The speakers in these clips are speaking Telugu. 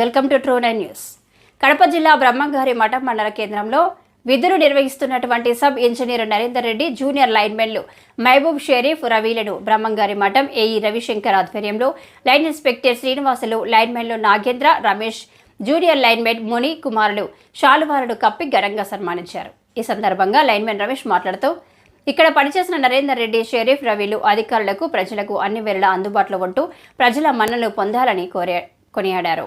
Welcome to true nine news. Kadapa జిల్లా బ్రహ్మంగారి మఠం మండల కేంద్రంలో విధులు నిర్వహిస్తున్నటువంటి sub engineer Narender Reddy junior లైన్మెన్లు Mahaboob Sharif రవీలను బ్రహ్మంగారి మఠం ఏఈ రవిశంకర్ ఆధ్వర్యంలో లైన్ ఇన్స్పెక్టర్ శ్రీనివాసులు లైన్మెన్లు నాగేంద్ర రమేష్ జూనియర్ లైన్మెన్ ముని కుమారులు షాలువారుడు కప్పి ఘనంగా సన్మానించారు. ఈ సందర్భంగా లైన్మెన్ రమేష్ మాట్లాడుతూ ఇక్కడ పనిచేసిన నరేందర్ రెడ్డి షరీఫ్ రవిలు అధికారులకు ప్రజలకు అన్ని వేళలా అందుబాటులో ఉంటూ ప్రజల మన్నలు పొందాలని కోరే కొనియాడారు.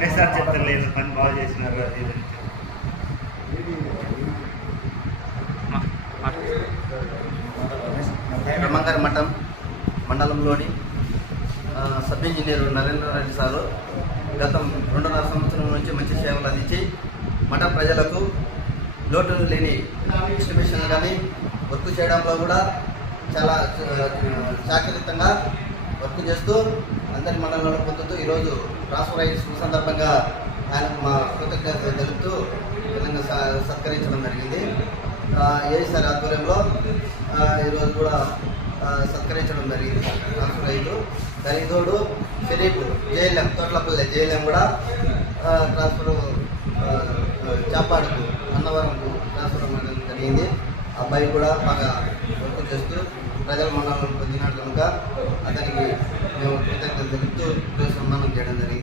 రమేష్ సార్ చెప్తలేదు పని బాగా చేసినారు అది. బ్రహ్మంగారి మఠం మండలంలోని ఆ, sub engineer Narendra Reddy sir గత రెండున్నర సంవత్సరం నుంచి మంచి సేవలు అందించి మఠ ప్రజలకు లోటు లేని ఎస్టిమేషన్ కానీ వర్క్ చేయడంలో కూడా చాలా చాకరితంగా వర్క్ చేస్తూ అందరి మండలంలో పొందుతూ ఈరోజు ట్రాన్స్ఫర్ అయిన సందర్భంగా ఆయనకు మా కృతజ్ఞత తెలుపుతూ విధంగా సత్కరించడం జరిగింది. ఏఈసారి ఆధ్వర్యంలో ఈరోజు కూడా సత్కరించడం జరిగింది. ట్రాన్స్ఫర్ అయ్యిండు దానికి తోడు షరీఫ్ జేఎల్ఎం తోటలపల్లె జేఎల్ఎం కూడా ట్రాన్స్ఫర్ చాపాడుకు అన్నవరంకు ట్రాన్స్ఫర్ అవ్వడం జరిగింది. అబ్బాయి కూడా బాగా వర్క్ చేస్తూ ప్రజల మనల్ని పొందినాడు కనుక అతనికి మేము కృతజ్ఞతలు తెలుపుతూ సన్మానం చేయడం జరిగింది.